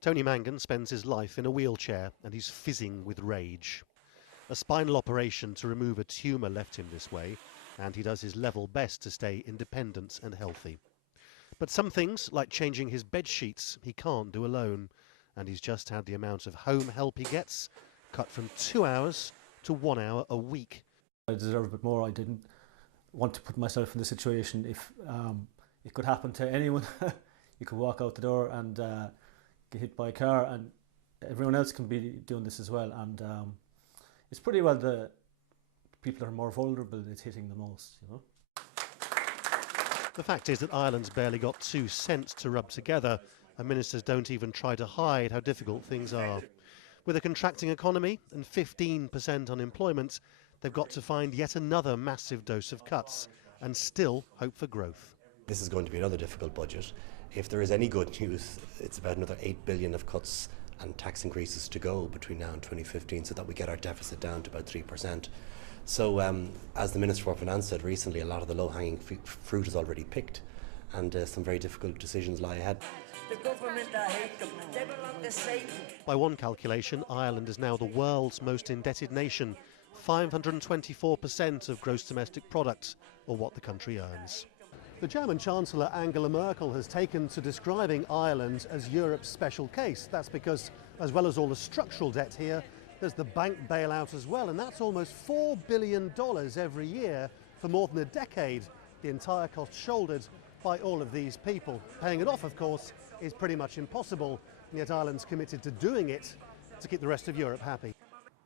Tony Mangan spends his life in a wheelchair and he's fizzing with rage. A spinal operation to remove a tumour left him this way, and he does his level best to stay independent and healthy. But some things, like changing his bed sheets, he can't do alone, and he's just had the amount of home help he gets cut from 2 hours to 1 hour a week. I deserve a bit more. I didn't want to put myself in the situation if it could happen to anyone. You could walk out the door and get hit by a car, and everyone else can be doing this as well. And it's pretty well the people that are more vulnerable it's hitting the most, you know. The fact is that Ireland's barely got 2 cents to rub together, and ministers don't even try to hide how difficult things are. With a contracting economy and 15% unemployment, they've got to find yet another massive dose of cuts and still hope for growth. This is going to be another difficult budget. If there is any good news, it's about another 8 billion of cuts and tax increases to go between now and 2015 so that we get our deficit down to about 3%. So as the Minister for Finance said recently, a lot of the low-hanging fruit is already picked, and some very difficult decisions lie ahead. The government, I hate them. They belong to Satan. By one calculation, Ireland is now the world's most indebted nation, 524% of gross domestic product, or what the country earns. The German Chancellor Angela Merkel has taken to describing Ireland as Europe's special case. That's because, as well as all the structural debt here, there's the bank bailout as well, and that's almost $4 billion every year for more than a decade, the entire cost shouldered by all of these people. Paying it off, of course, is pretty much impossible, and yet Ireland's committed to doing it to keep the rest of Europe happy.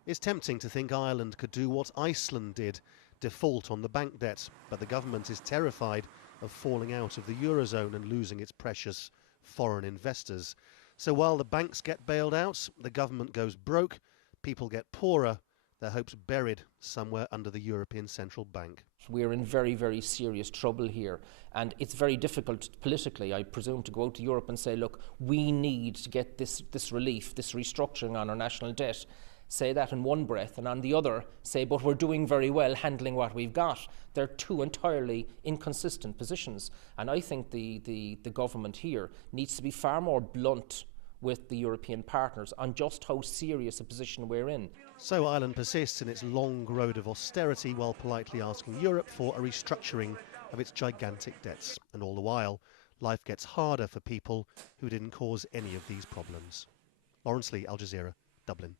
It's tempting to think Ireland could do what Iceland did, default on the bank debt, but the government is terrified of falling out of the Eurozone and losing its precious foreign investors. So while the banks get bailed out, the government goes broke, people get poorer, their hopes buried somewhere under the European Central Bank. We're in very, very serious trouble here, and it's very difficult politically, I presume, to go out to Europe and say, look, we need to get this relief, this restructuring on our national debt. Say that in one breath, and on the other say, but we're doing very well handling what we've got. They're two entirely inconsistent positions, and I think the government here needs to be far more blunt with the European partners on just how serious a position we're in. So Ireland persists in its long road of austerity while politely asking Europe for a restructuring of its gigantic debts. And all the while, life gets harder for people who didn't cause any of these problems. Lawrence Lee, Al Jazeera, Dublin.